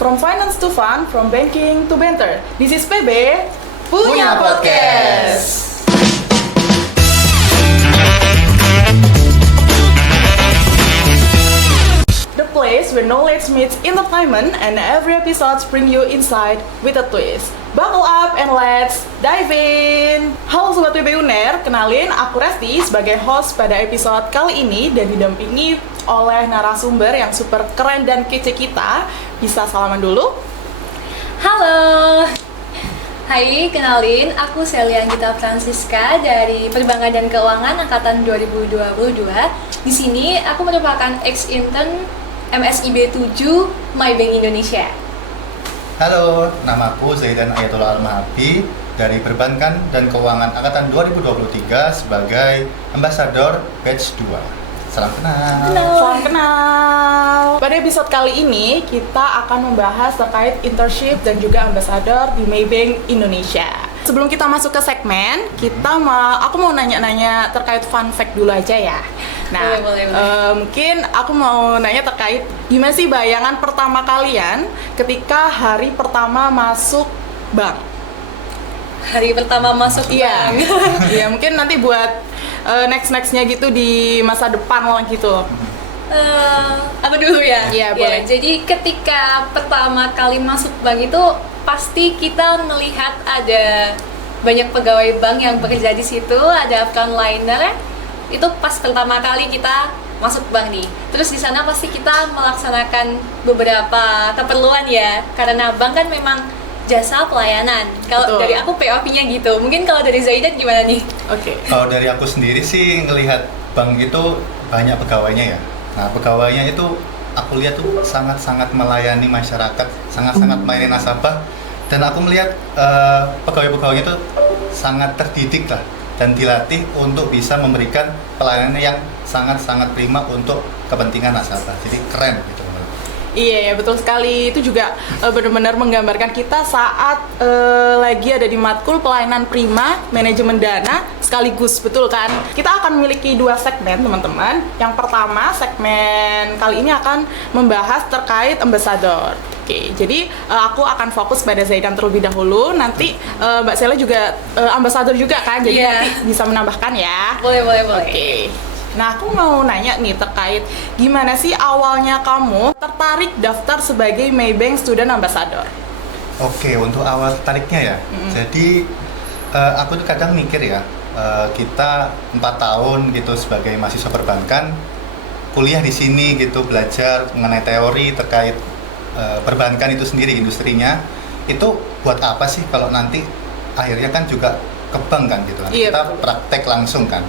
From finance to fun, from banking to banter. This is PB Punya Podcast. The place where knowledge meets entertainment and every episode bring you inside with a twist. Buckle up and let's dive in. Halo Sobat PB Uner, kenalin aku Resti sebagai host pada episode kali ini dan didampingi oleh narasumber yang super keren dan kece kita. Bisa salaman dulu? Halo. Hai, kenalin, aku Celia Anggita Francisca dari Perbankan dan Keuangan angkatan 2022. Di sini aku merupakan ex-intern MSIB 7 MyBank Indonesia. Halo, namaku Zaidan Ayatullah Al-Mahabi dari Perbankan dan Keuangan angkatan 2023 sebagai Ambassador Batch 2. Salam kenal. Salam kenal. Pada episode kali ini kita akan membahas terkait internship dan juga ambassador di Maybank Indonesia. Sebelum kita masuk ke segmen, aku mau nanya-nanya terkait fun fact dulu aja ya. Nah, boleh. Mungkin aku mau nanya terkait gimana sih bayangan pertama kalian ketika hari pertama masuk bank? Hari pertama masuk Iya, bank. ya mungkin nanti buat next-nextnya gitu di masa depan lah gitu. Apa dulu ya? Iya, boleh. Jadi ketika pertama kali masuk bank itu pasti kita melihat ada banyak pegawai bank yang bekerja di situ, ada frontliner. Itu pas pertama kali kita masuk bank nih. Terus di sana pasti kita melaksanakan beberapa keperluan ya, karena bank kan memang jasa pelayanan. Kalau Betul. dari aku POV-nya gitu. Mungkin kalau dari Zaidan gimana nih? Oke. Kalau dari aku sendiri sih ngelihat bank itu banyak pegawainya ya. Nah, pegawainya itu aku lihat tuh sangat-sangat melayani masyarakat, sangat-sangat melayani nasabah. Dan aku melihat pegawai-pegawainya itu sangat terdidik lah dan dilatih untuk bisa memberikan pelayanan yang sangat-sangat prima untuk kepentingan nasabah. Jadi keren gitu. Iya, betul sekali. Itu juga benar-benar menggambarkan kita saat lagi ada di matkul pelayanan prima, manajemen dana, sekaligus, betul kan? Kita akan memiliki dua segmen, teman-teman. Yang pertama, segmen kali ini akan membahas terkait ambassador. Oke, jadi aku akan fokus pada Zaidan terlebih dahulu. Nanti Mbak Sela juga ambassador juga kan, jadi Iya. nanti bisa menambahkan ya. Boleh. Oke. Nah, aku mau nanya nih terkait gimana sih awalnya kamu tertarik daftar sebagai Maybank Student Ambassador? Oke, untuk awal tertariknya ya. Jadi aku tuh kadang mikir ya, kita 4 tahun gitu sebagai mahasiswa perbankan, kuliah di sini gitu, belajar mengenai teori terkait perbankan itu sendiri, industrinya. Itu buat apa sih kalau nanti akhirnya kan juga ke bank kan gitu. Nanti Iya, kita betul. praktek langsung kan.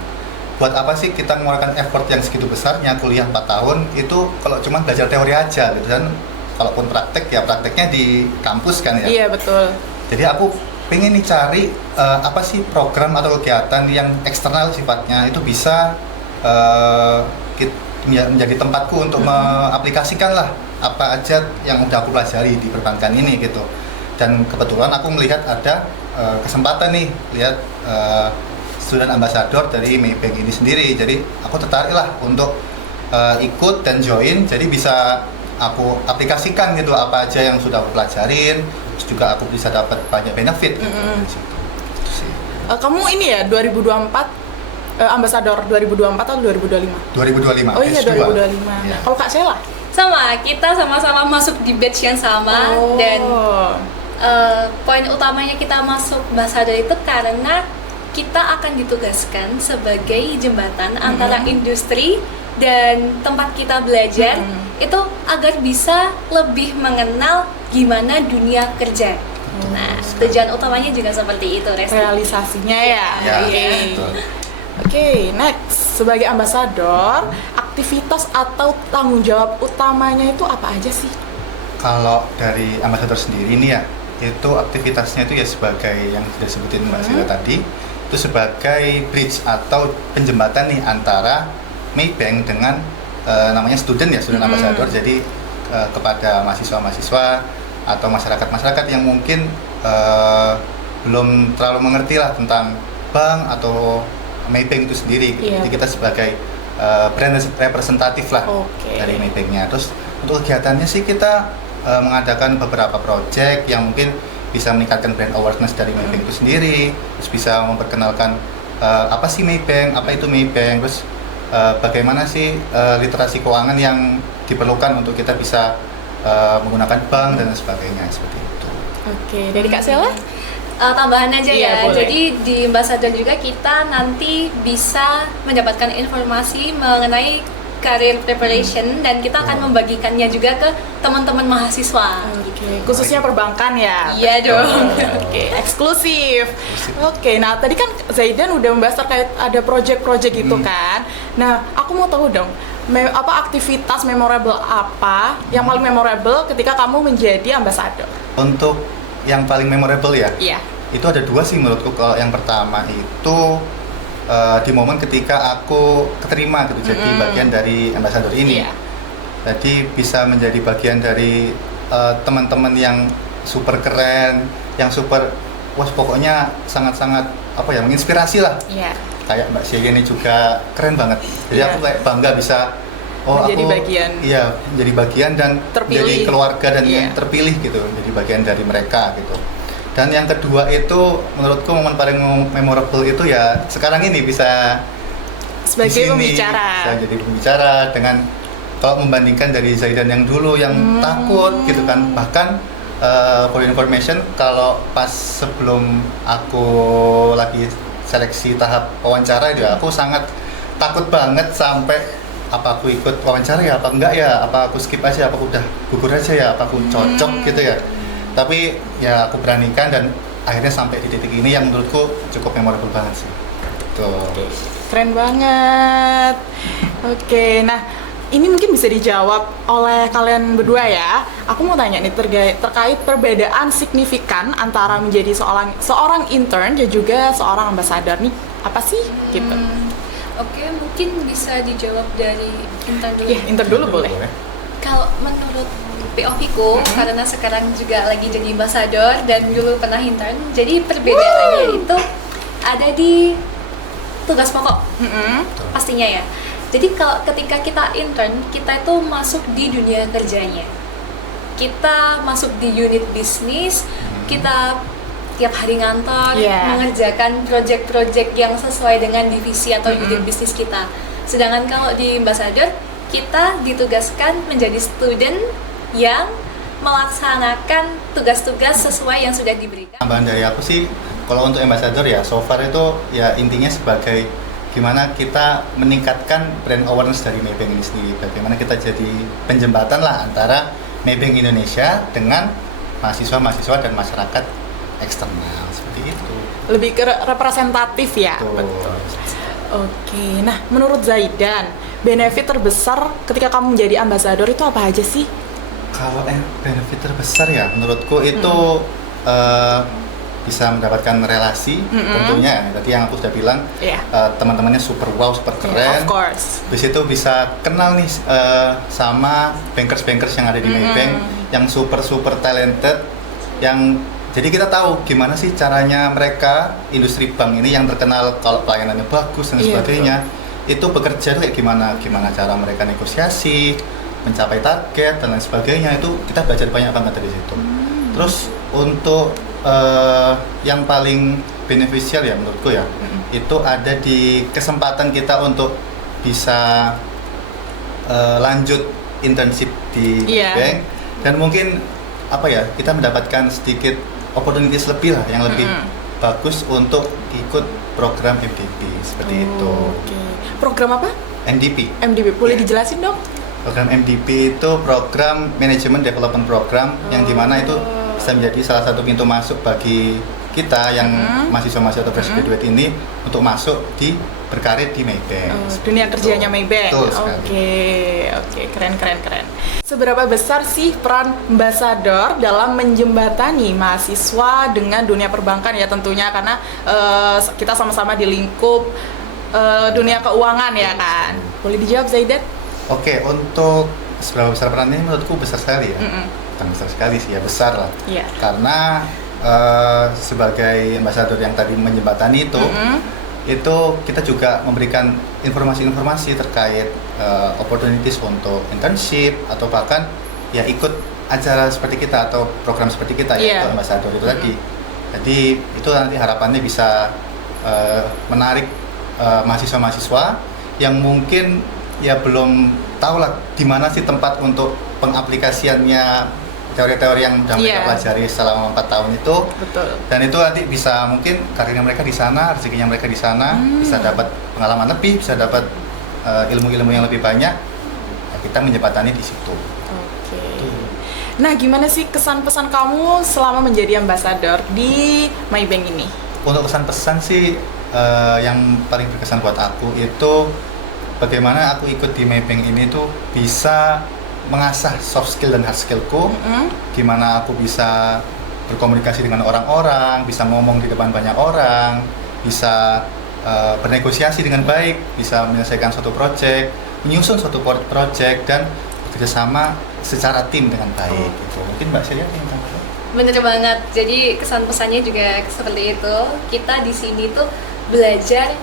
Buat apa sih kita mengeluarkan effort yang segitu besarnya, kuliah 4 tahun itu kalau cuma belajar teori aja gitu kan. Kalaupun praktek ya prakteknya di kampus kan ya. Iya, betul. Jadi aku pengen nih cari apa sih program atau kegiatan yang eksternal sifatnya itu bisa menjadi tempatku untuk mengaplikasikan lah apa aja yang udah aku pelajari di perbankan ini gitu. Dan kebetulan aku melihat ada kesempatan nih lihat student ambassador dari Maybank ini sendiri. Jadi aku tertarik lah untuk ikut dan join. Jadi bisa aku aplikasikan gitu apa aja yang sudah aku pelajarin. Terus juga aku bisa dapat banyak benefit gitu. Dari situ. Gitu sih. Kamu ini ya 2024 ambassador 2024 atau 2025? 2025. Oh iya, S2. 2025. Iya. Kalau Kak Sela? Sama, kita sama-sama masuk di batch yang sama. Dan poin utamanya kita masuk ambassador itu karena kita akan ditugaskan sebagai jembatan antara industri dan tempat kita belajar itu agar bisa lebih mengenal gimana dunia kerja. Nah, tujuan utamanya juga seperti itu, Resti. realisasinya ya. Ya, Oke. betul. Oke, next. Sebagai ambassador, aktivitas atau tanggung jawab utamanya itu apa aja sih? Kalau dari ambassador sendiri nih ya, itu aktivitasnya itu ya sebagai yang sudah sebutin Mbak Sila tadi, itu sebagai bridge atau penjembatan nih antara Maybank dengan namanya student ambassador. Jadi kepada mahasiswa-mahasiswa atau masyarakat-masyarakat yang mungkin belum terlalu mengerti lah tentang bank atau Maybank itu sendiri. Iya. Jadi kita sebagai brand representatif lah Oke. dari Maybanknya. Terus untuk kegiatannya sih kita mengadakan beberapa project yang mungkin bisa meningkatkan brand awareness dari Maybank itu sendiri, terus bisa memperkenalkan apa sih Maybank, apa itu Maybank, terus bagaimana sih literasi keuangan yang diperlukan untuk kita bisa menggunakan bank dan sebagainya, seperti itu. Oke, dari Kak Sela? Tambahan aja Iya, ya, boleh. jadi di Ambassador juga kita nanti bisa mendapatkan informasi mengenai career preparation dan kita akan membagikannya juga ke teman-teman mahasiswa. Oke, khususnya perbankan ya? Iya dong. Oke, eksklusif. Oke, nah tadi kan Zaidan udah membahas terkait ada project-project gitu kan. Nah, aku mau tahu dong, apa aktivitas memorable apa yang paling memorable ketika kamu menjadi ambassador? Untuk yang paling memorable ya, Iya. itu ada dua sih menurutku. Kalau yang pertama itu di momen ketika aku keterima gitu jadi bagian dari ambassador ini. Iya. Jadi bisa menjadi bagian dari teman-teman yang super keren, yang super, wah pokoknya sangat-sangat apa ya, menginspirasi lah. Iya. Kayak Mbak Syegi ini juga keren banget. Jadi Iya. aku kayak bangga bisa Menjadi aku bagian. iya, menjadi bagian dan Terpilih. menjadi keluarga dan Iya. yang terpilih gitu, menjadi bagian dari mereka gitu. Dan yang kedua itu menurutku momen paling memorable itu ya sekarang ini bisa Sebagai di sini, pembicara. bisa jadi pembicara dengan, kalau membandingkan dari Zaidan yang dulu yang takut gitu kan, bahkan for information, kalau pas sebelum aku lagi seleksi tahap wawancara itu aku sangat takut banget, sampai apa aku ikut wawancara ya, apa enggak ya, apa aku skip aja, apa aku udah gugur aja ya, apa aku cocok gitu ya. Tapi ya aku beranikan dan akhirnya sampai di titik ini yang menurutku cukup memorable banget sih. Tuh. Keren banget. Oke, nah ini mungkin bisa dijawab oleh kalian berdua ya. Aku mau tanya nih terkait perbedaan signifikan antara menjadi seorang intern dan juga seorang ambassador nih. Apa sih gitu? Oke, mungkin bisa dijawab dari intern dulu. Iya, intern dulu boleh. Kalau menurut POV ku, karena sekarang juga lagi jadi ambassador dan dulu pernah intern, jadi perbedaannya itu ada di tugas pokok pastinya ya. Jadi kalau ketika kita intern, kita itu masuk di dunia kerjanya. Kita masuk di unit bisnis, kita tiap hari ngantor, Yeah. mengerjakan project-project yang sesuai dengan divisi atau unit bisnis kita. Sedangkan kalau di ambassador, kita ditugaskan menjadi student yang melaksanakan tugas-tugas sesuai yang sudah diberikan. Tambahan dari aku sih, kalau untuk ambassador ya so far itu ya intinya sebagai gimana kita meningkatkan brand awareness dari Maybank ini sendiri, bagaimana kita jadi penjembatan lah antara Maybank Indonesia dengan mahasiswa-mahasiswa dan masyarakat eksternal, seperti itu. Lebih ke representatif ya. Betul. Oke, nah menurut Zaidan, benefit terbesar ketika kamu menjadi ambassador itu apa aja sih? Kalau benefit terbesar ya menurutku itu bisa mendapatkan relasi tentunya. Tadi yang aku sudah bilang, Iya. teman-temannya super wow, super keren. Of course. Di situ bisa kenal nih sama bankers-bankers yang ada di Maybank yang super talented, yang jadi kita tahu gimana sih caranya mereka, industri bank ini yang terkenal kalau pelayanannya bagus dan Iya, sebagainya, itu bekerja tuh kayak gimana cara mereka negosiasi, mencapai target dan lain sebagainya. Itu kita belajar banyak banget dari situ. Terus untuk yang paling beneficial ya menurutku ya, itu ada di kesempatan kita untuk bisa lanjut internship di Iya. bank, dan mungkin apa ya, kita mendapatkan sedikit opportunities lebih lah, yang lebih bagus untuk ikut program MDP seperti itu. Oke. Program apa? MDP. MDB. Boleh Iya. dijelasin dong? Program MDP itu program Management Development Program, yang dimana itu bisa menjadi salah satu pintu masuk bagi kita yang mahasiswa-mahasiswa atau fresh graduate ini untuk masuk di berkarir di Maybank. Dunia kerjanya Maybank. Betul sekali. Oke, keren. Seberapa besar sih peran ambassador dalam menjembatani mahasiswa dengan dunia perbankan ya tentunya, karena kita sama-sama di lingkup dunia keuangan ya kan. Boleh dijawab Zaidan? Oke, untuk seberapa besar perannya menurutku besar sekali ya. Bukan besar sekali sih ya, besar lah. Iya. Karena sebagai ambasador yang tadi menjembatani itu kita juga memberikan informasi-informasi terkait opportunities untuk internship, atau bahkan ya ikut acara seperti kita atau program seperti kita Iya. yaitu Ambassador itu tadi. Jadi itu nanti harapannya bisa menarik mahasiswa-mahasiswa yang mungkin ya belum tahu lah di mana sih tempat untuk pengaplikasiannya teori-teori yang sudah mereka Iya. pelajari selama 4 tahun itu. Betul. Dan itu nanti bisa mungkin karirnya mereka di sana, rezekinya mereka di sana, bisa dapat pengalaman lebih, bisa dapat ilmu-ilmu yang lebih banyak. Ya, kita menjembatani di situ. Oke. Nah, gimana sih kesan-pesan kamu selama menjadi ambassador di Maybank ini? Untuk kesan-pesan sih yang paling berkesan buat aku itu bagaimana aku ikut di Maybank ini tuh bisa mengasah soft skill dan hard skillku. Gimana aku bisa berkomunikasi dengan orang-orang, bisa ngomong di depan banyak orang, bisa bernegosiasi dengan baik, bisa menyelesaikan suatu project, menyusun suatu project dan bekerjasama secara tim dengan baik gitu. Mungkin Mbak Celia yang tambah? Bener banget. Jadi kesan pesannya juga seperti itu. Kita di sini tuh belajar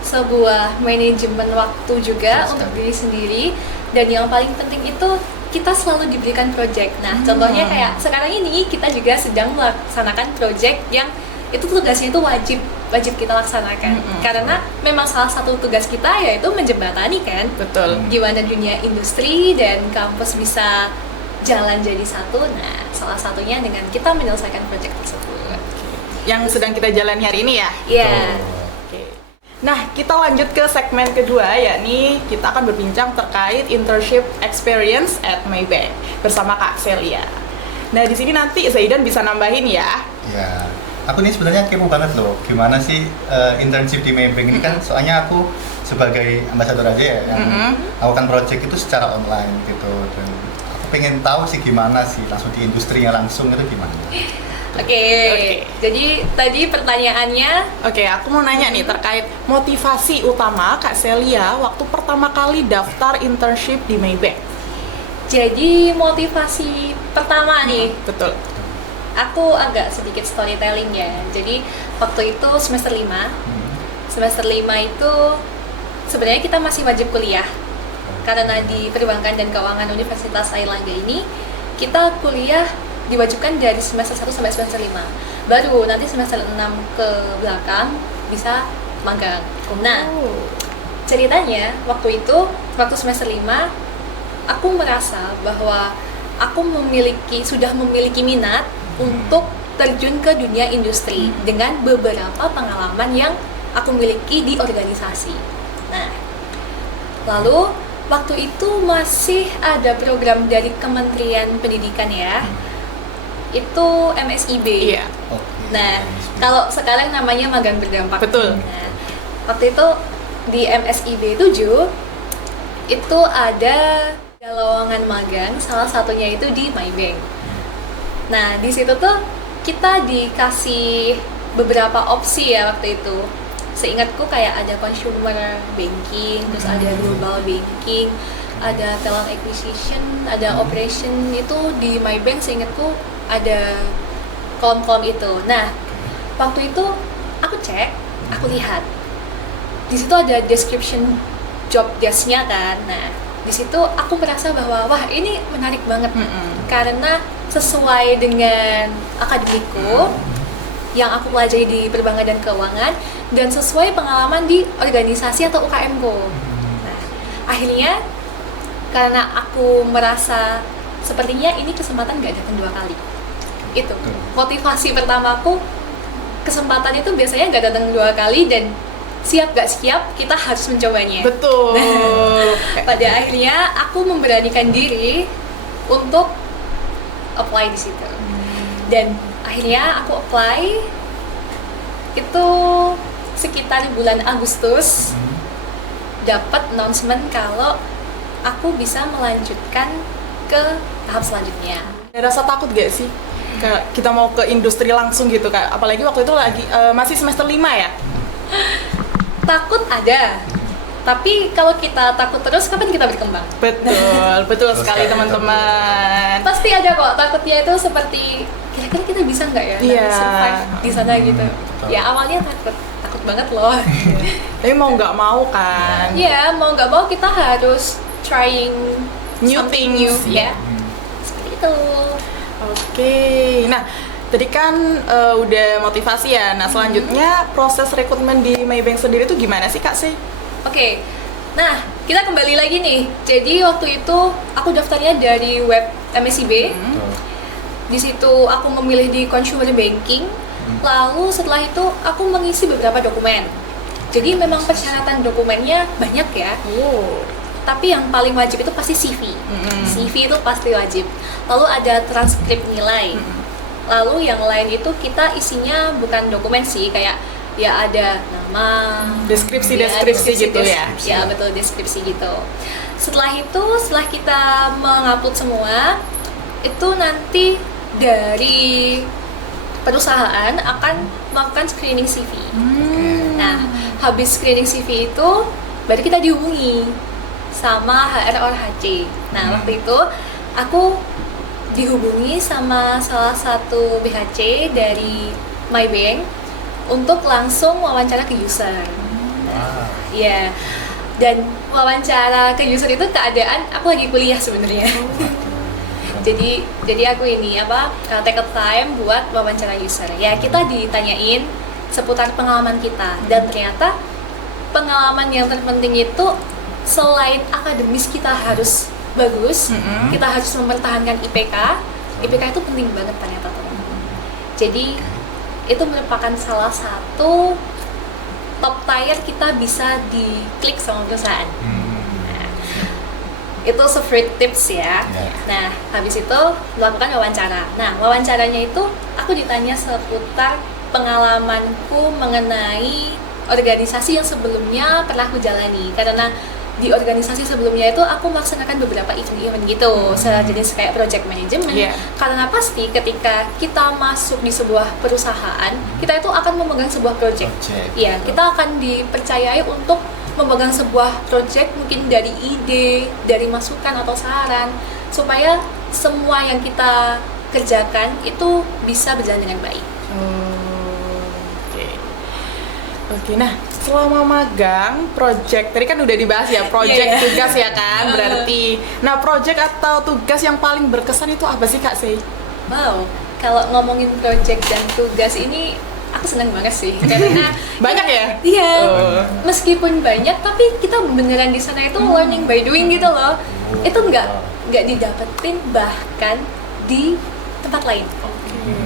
sebuah manajemen waktu juga Betul untuk sekali. diri sendiri, dan yang paling penting itu kita selalu diberikan project. Nah, contohnya kayak sekarang ini kita juga sedang melaksanakan project yang itu tugasnya itu wajib kita laksanakan. Karena memang salah satu tugas kita yaitu menjembatani kan Betul. gimana dunia industri dan kampus bisa jalan jadi satu. Nah, salah satunya dengan kita menyelesaikan project tersebut. Yang sedang kita jalani hari ini ya? Iya. Oke. Nah, kita lanjut ke segmen kedua, yakni kita akan berbincang terkait internship experience at Maybank bersama Kak Celia. Nah, di sini nanti Zaidan bisa nambahin ya. Ya, aku nih sebenarnya kepo banget loh, gimana sih internship di Maybank ini kan, soalnya aku sebagai ambasador aja ya, yang melakukan project itu secara online gitu, dan aku pengen tahu sih gimana sih langsung di industrinya langsung itu gimana. Oke. Jadi tadi pertanyaannya, Oke, aku mau nanya nih terkait motivasi utama Kak Celia waktu pertama kali daftar internship di Maybank. jadi motivasi pertama nih, Betul. aku agak sedikit storytelling ya. Jadi waktu itu semester 5 itu sebenarnya kita masih wajib kuliah. Karena di Perbankan dan Keuangan Universitas Airlangga ini kita kuliah diwajibkan dari semester 1 sampai semester 5. Baru nanti semester 6 ke belakang bisa magang. Nah, ceritanya waktu itu, waktu semester 5 aku merasa bahwa aku sudah memiliki minat untuk terjun ke dunia industri dengan beberapa pengalaman yang aku miliki di organisasi. Nah, lalu waktu itu masih ada program dari Kementerian Pendidikan ya, itu MSIB. Iya. Oke. Nah, kalau sekarang namanya magang berdampak. Betul. Nah, waktu itu di MSIB 7 itu ada lowongan magang, salah satunya itu di Maybank. Nah, di situ tuh kita dikasih beberapa opsi ya waktu itu. Seingatku kayak ada consumer banking, terus ada global banking, ada talent acquisition, ada operation. Itu di Maybank seingatku ada kolom-kolom itu. Nah, waktu itu aku cek, aku lihat di situ ada description job desk-nya kan. Nah, di situ aku merasa bahwa wah, ini menarik banget karena sesuai dengan akademikku yang aku pelajari di Perbankan dan Keuangan, dan sesuai pengalaman di organisasi atau UKM-ku. Nah, akhirnya karena aku merasa sepertinya ini kesempatan gak datang 2 kali. Itu motivasi pertamaku, kesempatan itu biasanya gak datang 2 kali, dan siap gak siap kita harus mencobanya. Betul. Pada akhirnya aku memberanikan diri untuk apply di situ. Dan akhirnya aku apply itu sekitar bulan Agustus, dapat announcement kalau aku bisa melanjutkan ke tahap selanjutnya. Ada rasa takut gak sih? Kayak kita mau ke industri langsung gitu Kak. Apalagi waktu itu lagi masih semester 5 ya? Takut ada. Tapi kalau kita takut terus, kapan kita berkembang? Betul, betul sekali sekali, teman-teman. Pasti ada kok, takutnya itu seperti kira-kira kita bisa nggak ya Iya. survive di sana gitu. Betul. Ya awalnya takut banget loh. Tapi mau nggak mau kan? Iya, mau nggak mau kita harus trying New something things, new, ya. Seperti itu. Oke. Nah, tadi kan udah motivasi ya. Nah, selanjutnya proses rekrutmen di Maybank sendiri tuh gimana sih, Kak Sih? Oke. Nah, kita kembali lagi nih. Jadi waktu itu aku daftarnya dari web MSIB. Di situ aku memilih di consumer banking. Lalu setelah itu aku mengisi beberapa dokumen. Jadi memang persyaratan dokumennya banyak ya. Tapi yang paling wajib itu pasti CV. CV itu pasti wajib. Lalu ada transkrip nilai. Lalu yang lain itu kita isinya bukan dokumen sih, kayak ya ada nama, deskripsi gitu ya. Ya betul, deskripsi gitu. Setelah itu, setelah kita mengupload semua, itu nanti dari perusahaan akan melakukan screening CV. Nah, habis screening CV itu baru kita dihubungi sama HR or HC. Nah, waktu itu aku dihubungi sama salah satu BHC dari Maybank untuk langsung wawancara ke user. Iya. Dan wawancara ke user itu keadaan aku lagi kuliah sebenarnya. Jadi aku ini take a time buat wawancara user. Ya, kita ditanyain seputar pengalaman kita, dan ternyata pengalaman yang terpenting itu selain akademis kita harus bagus, kita harus mempertahankan IPK. IPK itu penting banget ternyata, teman-teman. Jadi itu merupakan salah satu top tier kita bisa diklik sama perusahaan. Itu free tips ya. Nah, habis itu melakukan wawancara. Nah, wawancaranya itu aku ditanya seputar pengalamanku mengenai organisasi yang sebelumnya pernah aku jalani. Karena di organisasi sebelumnya itu aku melaksanakan beberapa event-event gitu, sejenis kayak project management. Karena pasti ketika kita masuk di sebuah perusahaan, kita itu akan memegang sebuah project. Iya, kita akan dipercayai untuk memegang sebuah project, mungkin dari ide, dari masukan atau saran, supaya semua yang kita kerjakan itu bisa berjalan dengan baik. Oke, nah selama magang, project, tadi kan udah dibahas ya, project, tugas ya kan, berarti. Nah, project atau tugas yang paling berkesan itu apa sih, Kak Sei? Wow, kalau ngomongin project dan tugas ini, aku senang banget sih, karena banyak ya? Iya, meskipun banyak, tapi kita beneran di sana itu learning by doing gitu loh. Itu nggak didapetin bahkan di tempat lain.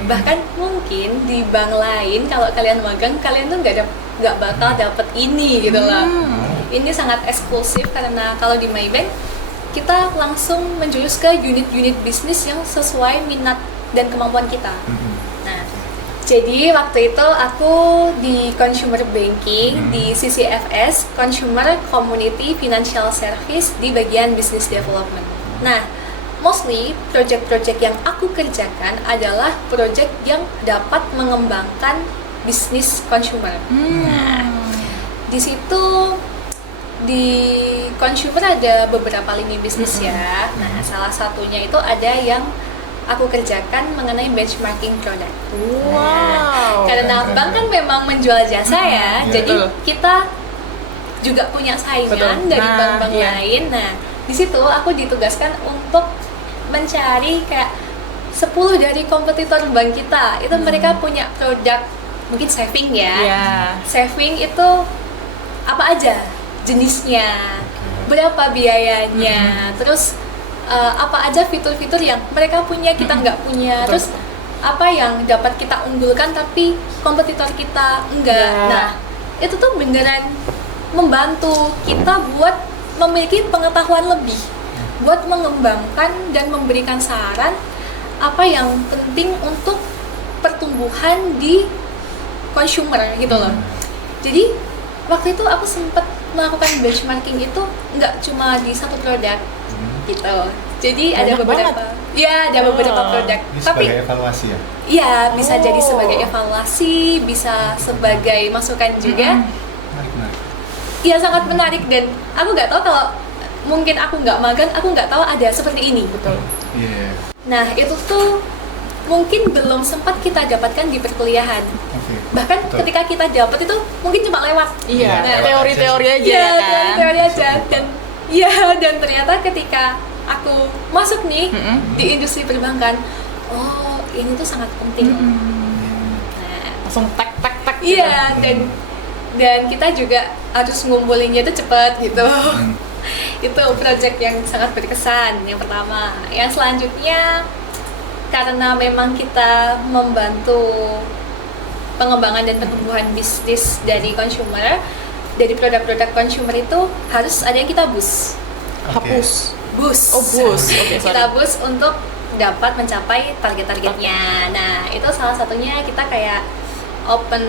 Bahkan mungkin di bank lain kalau kalian magang, kalian tuh nggak bakal dapet ini gitu loh. Ini sangat eksklusif karena kalau di Maybank kita langsung menjurus ke unit-unit bisnis yang sesuai minat dan kemampuan kita. Nah, jadi waktu itu aku di consumer banking di CCFS, Consumer Community Financial Service, di bagian business development. Nah, mostly project-project yang aku kerjakan adalah project yang dapat mengembangkan bisnis consumer. Nah, di situ di consumer ada beberapa lini bisnis ya. Nah, salah satunya itu ada yang aku kerjakan mengenai benchmarking produk. Nah, karena bank kan memang menjual jasa ya, jadi kita juga punya saingan dari bank-bank lain. Nah, di situ aku ditugaskan untuk mencari kayak 10 dari kompetitor bank kita. Itu mereka punya produk mungkin saving ya. Saving itu apa aja jenisnya, berapa biayanya, terus apa aja fitur-fitur yang mereka punya kita nggak punya, terus apa yang dapat kita unggulkan tapi kompetitor kita enggak. Nah, itu tuh beneran membantu kita buat memiliki pengetahuan lebih, buat mengembangkan dan memberikan saran apa yang penting untuk pertumbuhan di consumer gitu loh. Jadi waktu itu aku sempat melakukan benchmarking itu nggak cuma di satu produk gitu. Jadi ada beberapa, ada beberapa produk. Tapi sebagai evaluasi ya? Iya, bisa jadi sebagai evaluasi, bisa sebagai masukan juga. Iya, sangat menarik, dan aku nggak tahu kalau mungkin aku nggak magang, aku nggak tahu ada seperti ini. Betul. Nah, itu tuh mungkin belum sempat kita dapatkan di perkuliahan. Bahkan ketika kita dapat itu mungkin cuma lewat. Teori-teori aja kan. Teori aja, dan ternyata ketika aku masuk nih di industri perbankan, oh ini tuh sangat penting. Nah, Langsung tek iya, dan kita juga harus ngumpulinnya itu cepat gitu. Itu project yang sangat berkesan yang pertama. Yang selanjutnya karena memang kita membantu pengembangan dan pertumbuhan bisnis dari consumer, dari produk-produk consumer itu harus ada yang kita boost. Hapus. Boost. Oh, boost. Oke, sorry. Kita boost untuk dapat mencapai target-targetnya. Nah, itu salah satunya kita kayak open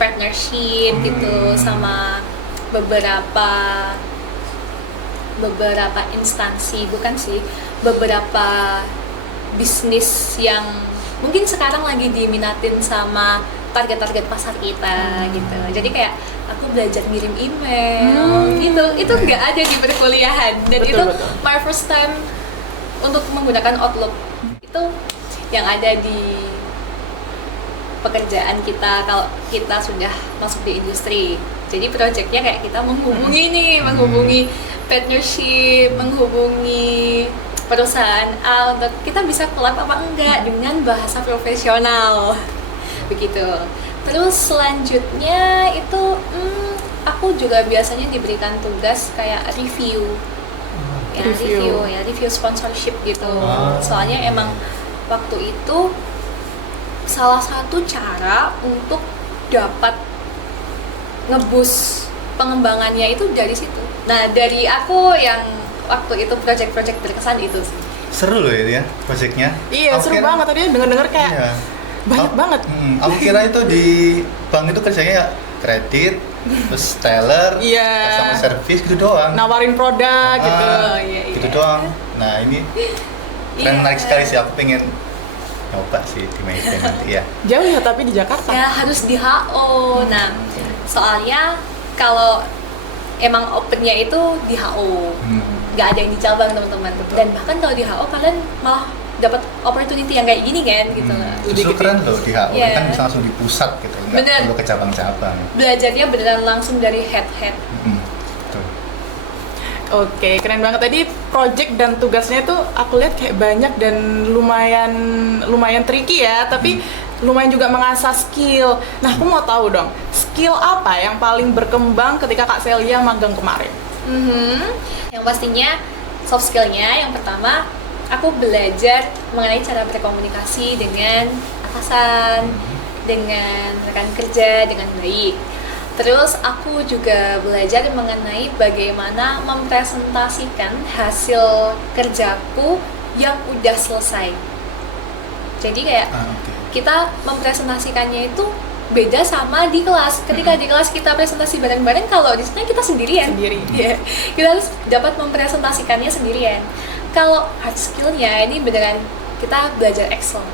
partnership gitu sama beberapa instansi, beberapa bisnis yang mungkin sekarang lagi diminatin sama target-target pasar kita gitu. Jadi kayak aku belajar ngirim email gitu. Itu nggak ada di perkuliahan dan Betul, itu betul. my first time untuk menggunakan Outlook. Itu yang ada di pekerjaan kita kalau kita sudah masuk di industri. Jadi proyeknya kayak kita menghubungi partnership, menghubungi perusahaan A untuk kita bisa collab apa enggak dengan bahasa profesional. Begitu. Terus selanjutnya itu aku juga biasanya diberikan tugas kayak review sponsorship gitu. Soalnya emang waktu itu salah satu cara untuk dapat ngebus pengembangannya itu dari situ. Nah, dari aku yang waktu itu project-project berkesan itu sih. Seru loh itu ya proyeknya. Iya, seru banget tadi denger-denger kayak Iya. banyak banget. Aku kira itu di bank itu kerjanya kredit, terus teller, Iya. customer service gitu doang. Nawarin produk gitu. iya. Gitu doang. Nah ini keren, menarik sekali sih. Aku pengen nyoba sih di management nanti ya. Jauh ya tapi di Jakarta. Ya harus di HO. Nah, soalnya kalau emang opennya itu di HO, nggak ada yang di cabang teman-teman. Dan bahkan kalau di HO kalian malah dapat opportunity yang kayak gini kan gitu. Justru keren loh di HO, Iya. kan bisa langsung di pusat gitu, nggak Bener. perlu ke cabang-cabang. Belajarnya beneran langsung dari head. Betul. Oke, keren banget tadi project dan tugasnya tuh aku lihat kayak banyak dan lumayan tricky ya, tapi lumayan juga mengasah skill. Nah, aku mau tahu dong, skill apa yang paling berkembang ketika Kak Celia magang kemarin? Yang pastinya soft skillnya yang pertama aku belajar mengenai cara berkomunikasi dengan atasan, dengan rekan kerja dengan baik. Terus aku juga belajar mengenai bagaimana mempresentasikan hasil kerjaku yang udah selesai. Jadi kayak kita mempresentasikannya itu beda sama di kelas. Ketika di kelas kita presentasi bareng-bareng, kalau di sana kita sendirian. Iya. Kita harus dapat mempresentasikannya sendirian. Kalau hard skillnya ini beneran kita belajar Excel.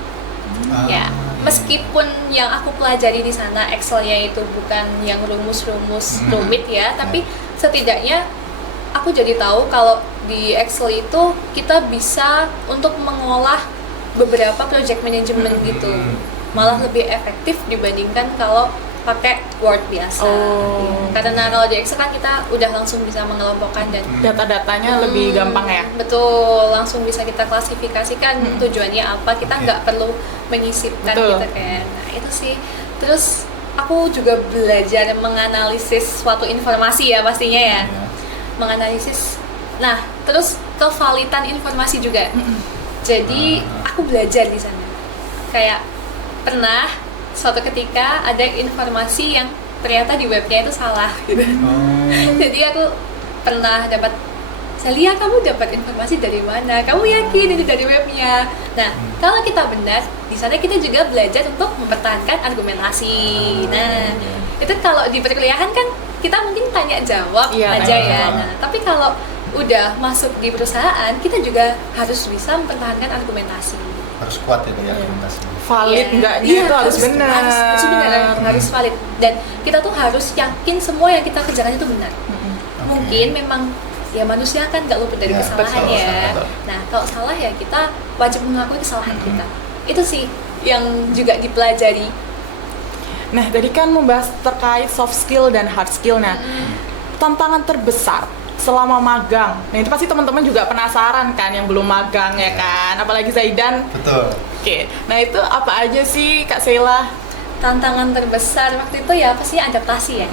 Ya, meskipun yang aku pelajari di sana Excelnya itu bukan yang rumus-rumus rumit ya, tapi setidaknya aku jadi tahu kalau di Excel itu kita bisa untuk mengolah beberapa project management gitu, malah lebih efektif dibandingkan kalau pakai Word biasa. Karena kalau di Excel kan kita udah langsung bisa mengelompokkan dan Data-datanya lebih gampang ya? Betul, langsung bisa kita klasifikasikan tujuannya apa, kita nggak perlu menyisipkan Betul. gitu kan. Nah itu sih. Terus aku juga belajar menganalisis suatu informasi ya pastinya ya. Menganalisis. Nah, terus kevalitan informasi juga. Jadi aku belajar di sana. Kayak pernah suatu ketika ada informasi yang ternyata di webnya itu salah gitu. Jadi aku pernah dapat, Celia kamu dapat informasi dari mana? Kamu yakin itu dari webnya? Nah, kalau kita benar, di sana kita juga belajar untuk mempertahankan argumentasi. Nah, itu kalau di perkuliahan kan kita mungkin tanya jawab aja ya. Nah, tapi kalau udah masuk di perusahaan, kita juga harus bisa mempertahankan argumentasi. Harus kuat itu ya argumentasinya. Valid enggaknya itu harus benar. Harus valid. Dan kita tuh harus yakin semua yang kita kerjakan itu benar. Mungkin memang ya manusia kan nggak luput dari kesalahan ya. Nah kalau salah ya kita wajib mengakui kesalahan kita. Itu sih yang juga dipelajari. Nah, tadi kan membahas terkait soft skill dan hard skill. Nah, tantangan terbesar selama magang. Nah itu pasti teman-teman juga penasaran kan yang belum magang ya kan, apalagi Zaidan. Betul. Oke, nah itu apa aja sih Kak Sheila? Tantangan terbesar waktu itu ya pasti adaptasi ya.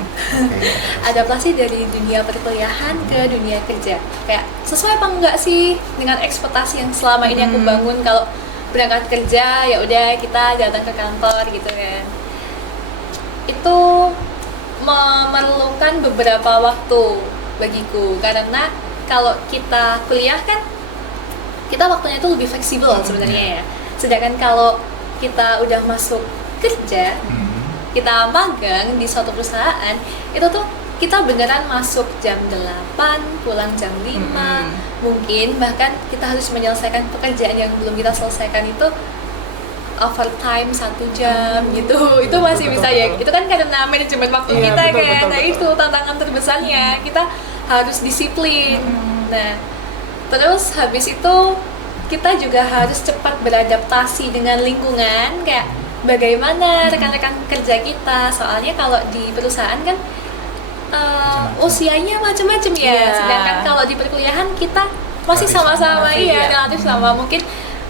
Adaptasi dari dunia perkuliahan ke dunia kerja. Kayak sesuai apa enggak sih dengan ekspektasi yang selama ini aku bangun. Kalau berangkat kerja ya udah kita datang ke kantor gitu kan. Itu memerlukan beberapa waktu bagiku, karena kalau kita kuliah kan kita waktunya itu lebih fleksibel sebenarnya ya. Sedangkan kalau kita udah masuk kerja, kita magang di suatu perusahaan, itu tuh kita beneran masuk jam 8, pulang jam 5, mungkin bahkan kita harus menyelesaikan pekerjaan yang belum kita selesaikan itu overtime 1 jam gitu. Itu masih bisa ya, itu kan karena manajemen waktu kita kan. Nah itu tantangan terbesarnya, kita harus disiplin. Nah terus habis itu kita juga harus cepat beradaptasi dengan lingkungan, kayak bagaimana rekan-rekan kerja kita. Soalnya kalau di perusahaan kan usianya macam-macam ya. Sedangkan kalau di perkuliahan kita masih sama-sama relatif sama, mungkin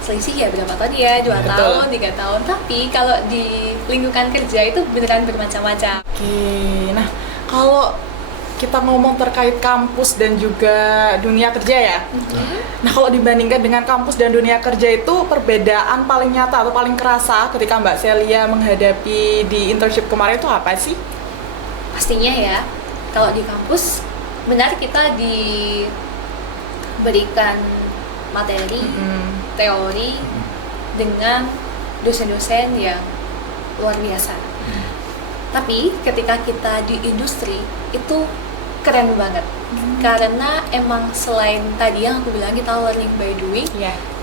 selisih ya berapa tahun ya, 2 tahun, 3 tahun. Tapi kalau di lingkungan kerja itu beneran bermacam-macam. Oke, nah kalau kita ngomong terkait kampus dan juga dunia kerja ya. Nah kalau dibandingkan dengan kampus dan dunia kerja itu perbedaan paling nyata atau paling kerasa ketika Mbak Shelia menghadapi di internship kemarin itu apa sih? Pastinya ya, kalau di kampus benar kita diberikan materi, teori dengan dosen-dosen yang luar biasa. Tapi ketika kita di industri itu keren banget, karena emang selain tadi yang aku bilang kita learning by doing,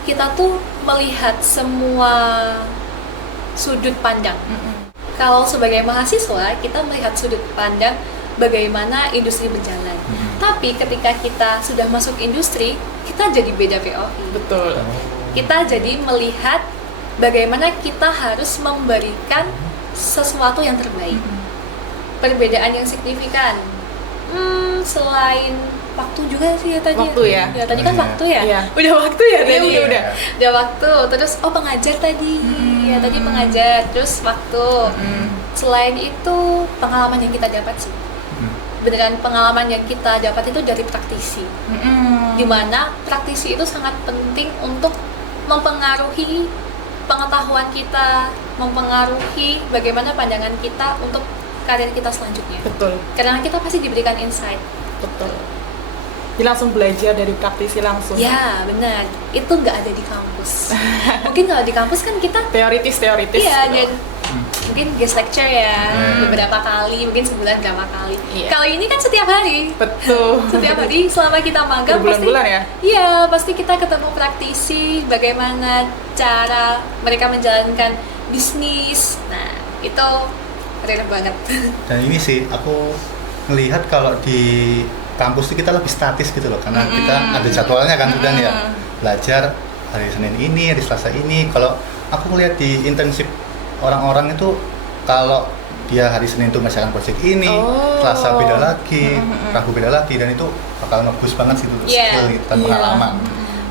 kita tuh melihat semua sudut pandang. Kalau sebagai mahasiswa kita melihat sudut pandang bagaimana industri berjalan. Tapi ketika kita sudah masuk industri, kita jadi beda POV. Betul. Kita jadi melihat bagaimana kita harus memberikan sesuatu yang terbaik. Perbedaan yang signifikan. Selain waktu juga sih ya tadi. Waktu ya. Ya tadi kan waktu ya. Iya. Udah waktu ya tadi. Udah waktu. Terus pengajar tadi. Ya tadi pengajar. Terus waktu. Selain itu pengalaman yang kita dapat sih. Beneran pengalaman yang kita dapat itu dari praktisi. Dimana praktisi itu sangat penting untuk mempengaruhi pengetahuan kita, mempengaruhi bagaimana pandangan kita untuk karir kita selanjutnya. Betul. Karena kita pasti diberikan insight. Betul. Jadi langsung belajar dari praktisi langsung. Ya benar. Itu nggak ada di kampus. Mungkin kalau di kampus kan kita teoritis. Iya, dan mungkin guest lecture ya beberapa kali, mungkin sebulan berapa kali. Kalau ini kan setiap hari. Betul. Setiap hari selama kita magang pasti. Ya? Iya, pasti kita ketemu praktisi, bagaimana cara mereka menjalankan bisnis. Nah, itu keren banget. Dan ini sih aku melihat kalau di kampus itu kita lebih statis gitu loh, karena kita ada jadwalnya kan sudah ya, belajar hari Senin ini, hari Selasa ini. Kalau aku melihat di internship orang-orang itu, kalau dia hari Senin itu misalkan project ini, Selasa beda lagi, Rabu beda lagi, dan itu bakal ngebus banget sih untuk skill gitu, dan pengalaman.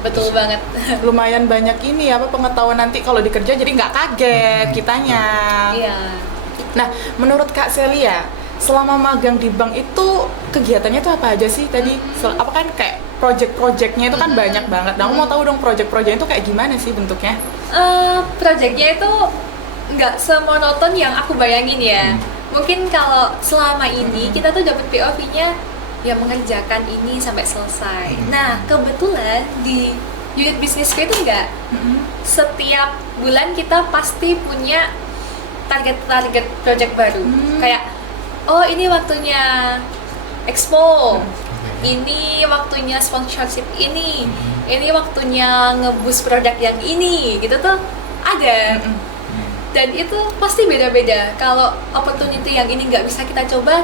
Betul banget. Lumayan banyak ini apa pengetahuan nanti kalau dikerja, jadi nggak kaget kitanya. Iya. Nah, menurut Kak Shelia, selama magang di bank itu kegiatannya itu apa aja sih tadi? Apa kan kayak project-projectnya itu kan banyak banget. Nah, aku mau tahu dong project-projectnya itu kayak gimana sih bentuknya? Projectnya itu nggak semonoton yang aku bayangin ya. Mungkin kalau selama ini kita tuh dapat POV-nya ya mengerjakan ini sampai selesai. Nah, kebetulan di unit bisnisku itu enggak. Setiap bulan kita pasti punya target-target project baru. Kayak ini waktunya expo. Ini waktunya sponsorship ini. Ini waktunya ngeboost produk yang ini. Gitu tuh ada. Dan itu pasti beda-beda. Kalau opportunity yang ini nggak bisa kita coba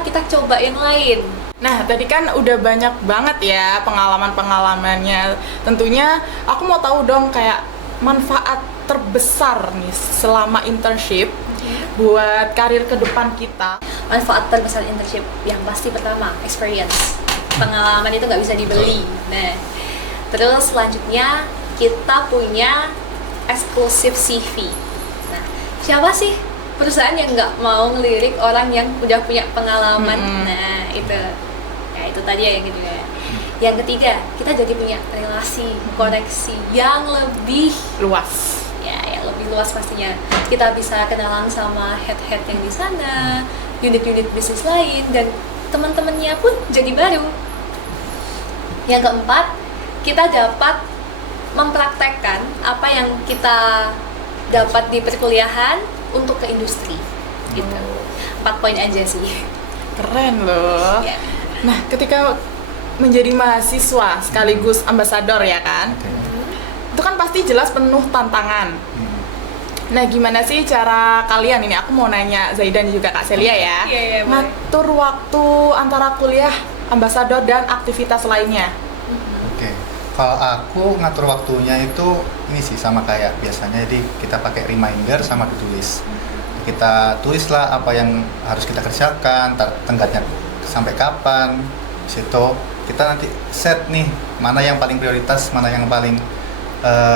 yang lain. Nah, tadi kan udah banyak banget ya pengalaman-pengalamannya. Tentunya aku mau tahu dong kayak manfaat terbesar nih selama internship buat karir ke depan kita. Manfaat terbesar internship yang pasti pertama, experience. pengalaman itu nggak bisa dibeli. Nah, terus selanjutnya kita punya eksklusif CV. Nah, siapa sih perusahaan yang nggak mau ngelirik orang yang udah punya pengalaman? Nah, itu tadi ya yang kedua. Yang ketiga, kita jadi punya relasi koneksi yang lebih Luas. ya, yang lebih luas pastinya. Kita bisa kenalan sama head-head yang di sana, unit-unit bisnis lain, dan teman-temannya pun jadi baru. Yang keempat, kita dapat mempraktekkan apa yang kita dapat di perkuliahan untuk ke industri. Gitu. 4 poin aja sih. Keren loh. Ya. Nah, ketika menjadi mahasiswa sekaligus ambasador ya kan, itu kan pasti jelas penuh tantangan. Nah, gimana sih cara kalian ini? Aku mau nanya Zaidan juga Kak Celia ya. Iya, ngatur waktu antara kuliah, ambasador dan aktivitas lainnya. Oke, kalau aku ngatur waktunya itu ini sih sama kayak biasanya, jadi kita pakai reminder sama to-do list. Kita tulislah apa yang harus kita kerjakan, tenggatnya sampai kapan. Di situ kita nanti set nih mana yang paling prioritas, mana yang paling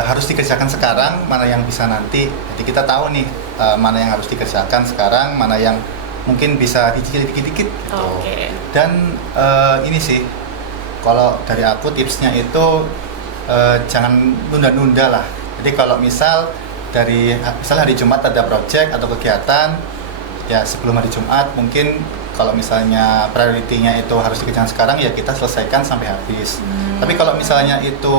harus dikerjakan sekarang, mana yang bisa nanti. Jadi kita tahu nih mana yang harus dikerjakan sekarang, mana yang mungkin bisa dicicil dikit-dikit gitu. Oke. Dan ini sih kalau dari aku tipsnya itu jangan nunda-nunda lah. Jadi kalau misal hari Jumat ada project atau kegiatan, ya sebelum hari Jumat mungkin kalau misalnya prioritinya itu harus dikerjakan sekarang, ya kita selesaikan sampai habis. Tapi kalau misalnya itu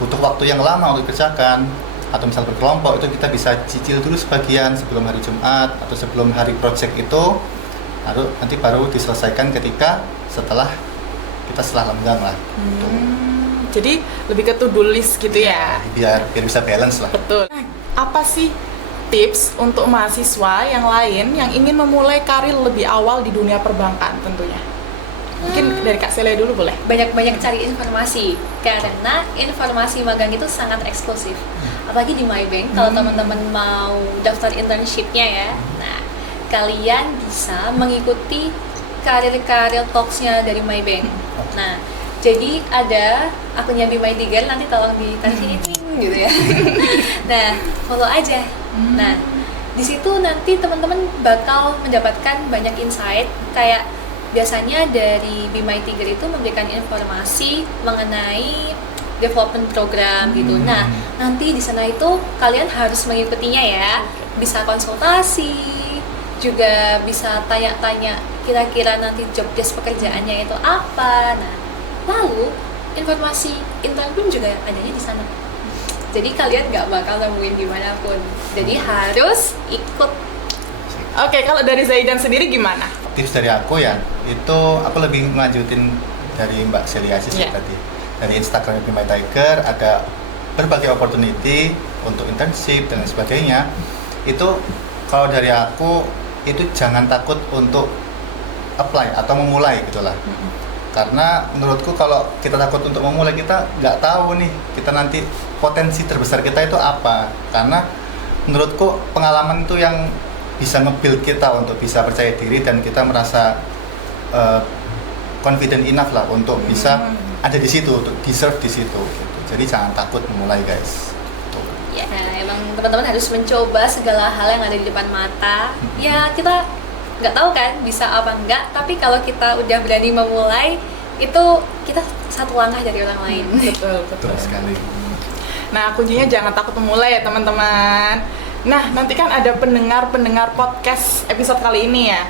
butuh waktu yang lama untuk dikerjakan, atau misal berkelompok, itu kita bisa cicil dulu sebagian sebelum hari Jumat atau sebelum hari project itu, nanti baru diselesaikan setelah lenggang lah. Jadi lebih ke to-do list gitu ya? Biar bisa balance lah. Betul. Nah, apa sih tips untuk mahasiswa yang lain yang ingin memulai karir lebih awal di dunia perbankan tentunya? Mungkin dari Kak Celia dulu boleh? Banyak-banyak cari informasi, karena informasi magang itu sangat eksklusif. Apalagi di MyBank, kalau teman-teman mau daftar internship-nya ya, nah kalian bisa mengikuti karir-karir talks-nya dari MyBank. Nah, jadi ada akunnya Be My Tiger, nanti tolong ditarik ini gitu ya. Nah, follow aja. Nah, di situ nanti teman-teman bakal mendapatkan banyak insight. Kayak biasanya dari Be My Tiger itu memberikan informasi mengenai development program gitu. Nah, nanti di sana itu kalian harus mengikutinya ya. Bisa konsultasi, juga bisa tanya-tanya kira-kira nanti job desk pekerjaannya itu apa. Nah, lalu informasi intern pun juga adanya di sana. Jadi kalian nggak bakal nemuin dimanapun. Jadi harus ikut. Oke, kalau dari Zaidan sendiri gimana? Tips dari aku ya, itu aku lebih melanjutin dari Mbak Celia sih tadi. Dari Instagram Be My Tiger ada berbagai opportunity untuk internship dan sebagainya. Itu kalau dari aku itu jangan takut untuk apply atau memulai gitulah. Karena menurutku kalau kita takut untuk memulai, kita nggak tahu nih kita nanti potensi terbesar kita itu apa. Karena menurutku pengalaman itu yang bisa nge-build kita untuk bisa percaya diri dan kita merasa confident enough lah untuk bisa ada di situ, untuk deserve di situ gitu. Jadi jangan takut memulai guys. Ya, emang teman-teman harus mencoba segala hal yang ada di depan mata. Ya, kita nggak tahu kan bisa apa enggak, tapi kalau kita udah berani memulai, itu kita satu langkah dari orang lain. Betul sekali. Nah, kuncinya jangan takut memulai ya teman-teman. Nah, nanti kan ada pendengar podcast episode kali ini ya,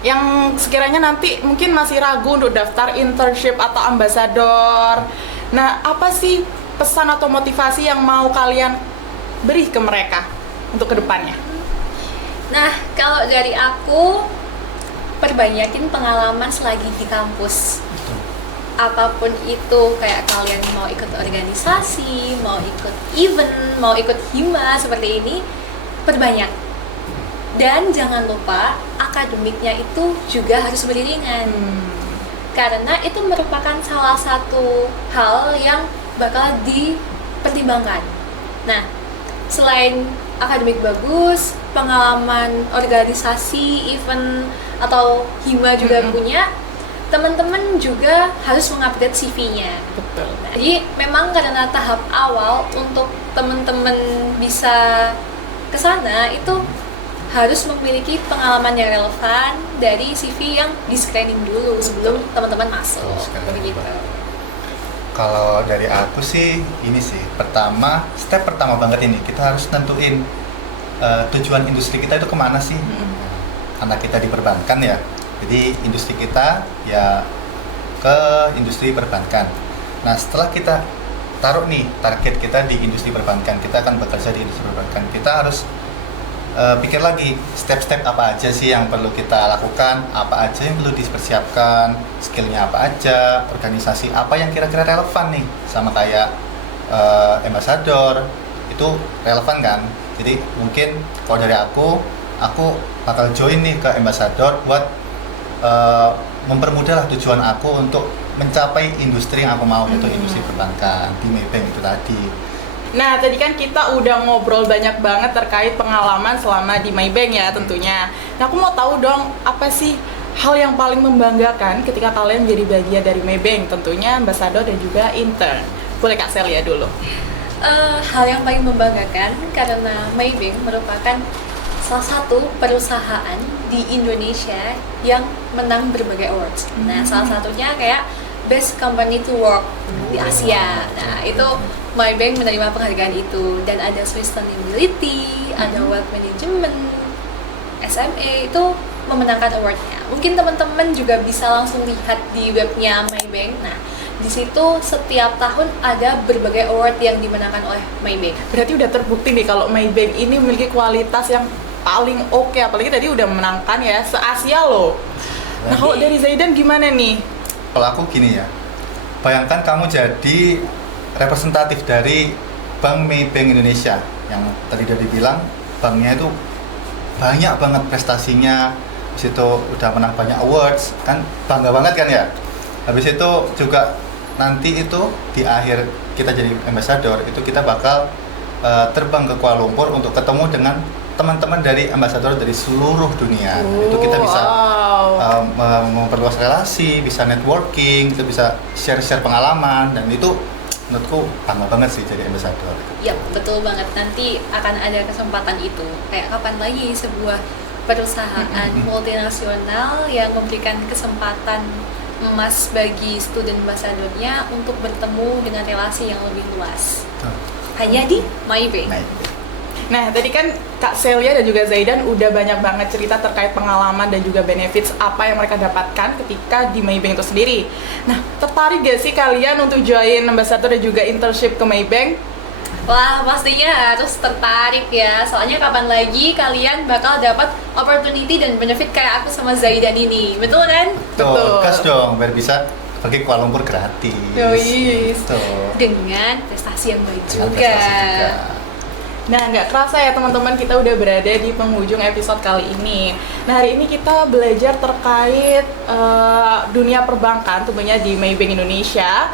yang sekiranya nanti mungkin masih ragu untuk daftar internship atau ambasador. Nah, apa sih pesan atau motivasi yang mau kalian beri ke mereka untuk kedepannya? Nah, kalau dari aku, perbanyakin pengalaman selagi di kampus. Apapun itu, kayak kalian mau ikut organisasi, mau ikut event, mau ikut hima seperti ini, perbanyak. Dan jangan lupa, akademiknya itu juga harus beriringan. Karena itu merupakan salah satu hal yang bakal dipertimbangkan. Nah, selain akademik bagus, pengalaman organisasi, event, atau hima juga punya, teman-teman juga harus mengupdate CV-nya. Betul. Jadi memang karena tahap awal untuk teman-teman bisa ke sana itu harus memiliki pengalaman yang relevan dari CV yang di-screening dulu sebelum teman-teman masuk. Begitu. Kalau dari aku sih ini sih, step pertama banget ini kita harus nentuin tujuan industri kita itu kemana sih? Karena kita di perbankan ya, jadi industri kita ya ke industri perbankan. Nah setelah kita taruh nih target kita di industri perbankan, kita akan bekerja di industri perbankan, kita harus pikir lagi step-step apa aja sih yang perlu kita lakukan, apa aja yang perlu dipersiapkan, skillnya apa aja, organisasi apa yang kira-kira relevan nih, sama kayak ambassador itu relevan kan. Jadi mungkin kalau dari aku bakal join nih ke ambassador buat mempermudah lah tujuan aku untuk mencapai industri yang aku mau, yaitu industri perbankan di Maybank itu tadi. Nah, tadi kan kita udah ngobrol banyak banget terkait pengalaman selama di Maybank ya tentunya. Nah, aku mau tahu dong, apa sih hal yang paling membanggakan ketika kalian jadi bagian dari Maybank? Tentunya ambassador dan juga intern. Boleh Kak Celia dulu. Hal yang paling membanggakan karena Maybank merupakan salah satu perusahaan di Indonesia yang menang berbagai awards. Nah, salah satunya kayak Best Company to Work di Asia. Nah, itu Maybank menerima penghargaan itu, dan ada Sustainability, ada Wealth Management, SME itu memenangkan awardnya. Mungkin teman-teman juga bisa langsung lihat di webnya Maybank. Nah, di situ setiap tahun ada berbagai award yang dimenangkan oleh Maybank. Berarti udah terbukti nih kalau Maybank ini memiliki kualitas yang paling oke, apalagi tadi udah menangkan ya se-Asia loh. Nah, kalau dari Zaidan gimana nih? Kalau aku gini ya, bayangkan kamu jadi representatif dari Bank Maybank Indonesia yang tadi udah dibilang banknya itu banyak banget prestasinya, habis itu udah menang banyak awards, kan bangga banget kan ya. Habis itu juga nanti itu di akhir kita jadi ambassador itu kita bakal terbang ke Kuala Lumpur untuk ketemu dengan teman-teman dari ambassador dari seluruh dunia. Itu kita bisa memperluas relasi, bisa networking, kita bisa share-share pengalaman, dan itu menurutku bangga banget sih jadi ambassador. Ya, betul banget. Nanti akan ada kesempatan itu. Kayak kapan lagi sebuah perusahaan multinasional yang memberikan kesempatan emas bagi student ambassadornya untuk bertemu dengan relasi yang lebih luas. Hanya di Maybank. Nah, tadi kan Kak Celia dan juga Zaidan udah banyak banget cerita terkait pengalaman dan juga benefits apa yang mereka dapatkan ketika di Maybank itu sendiri. Nah, tertarik gak sih kalian untuk join ambassador dan juga internship ke Maybank? Wah, pastinya harus tertarik ya. Soalnya kapan lagi kalian bakal dapat opportunity dan benefit kayak aku sama Zaidan ini. Betul kan? Betul. Gas dong, biar bisa pergi ke Kuala Lumpur gratis. Yois. Dengan prestasi yang baik Dengan juga. prestasi juga. Nah, nggak kerasa ya teman-teman, kita udah berada di penghujung episode kali ini. Nah, hari ini kita belajar terkait dunia perbankan tentunya di Maybank Indonesia,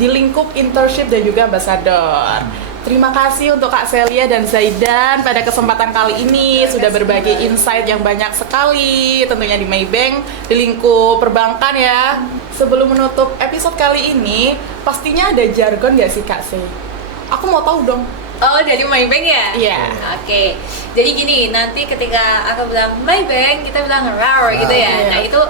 di lingkup internship dan juga ambassador. Terima kasih untuk Kak Celia dan Zaidan pada kesempatan kali ini sudah berbagi insight yang banyak sekali tentunya di Maybank, di lingkup perbankan ya. Sebelum menutup episode kali ini, pastinya ada jargon nggak sih Kak Celia? Aku mau tahu dong. Oh, dari Maybank ya? Iya. Oke. Jadi gini, nanti ketika aku bilang Maybank, kita bilang rar gitu ya. Iya. Nah, itu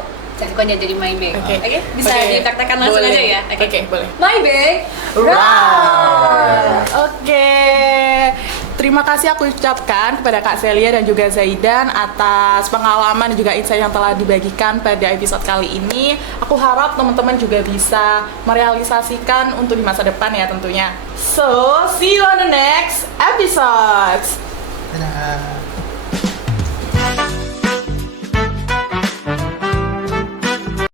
jargonnya dari Maybank. Oke. Bisa dipraktekkan langsung Boleh. aja ya? Oke, boleh. Maybank, Rar. Oke. Terima kasih aku ucapkan kepada Kak Celia dan juga Zaidan atas pengalaman dan juga insight yang telah dibagikan pada episode kali ini. Aku harap teman-teman juga bisa merealisasikan untuk di masa depan ya tentunya. So, see you on the next episode. Dadah.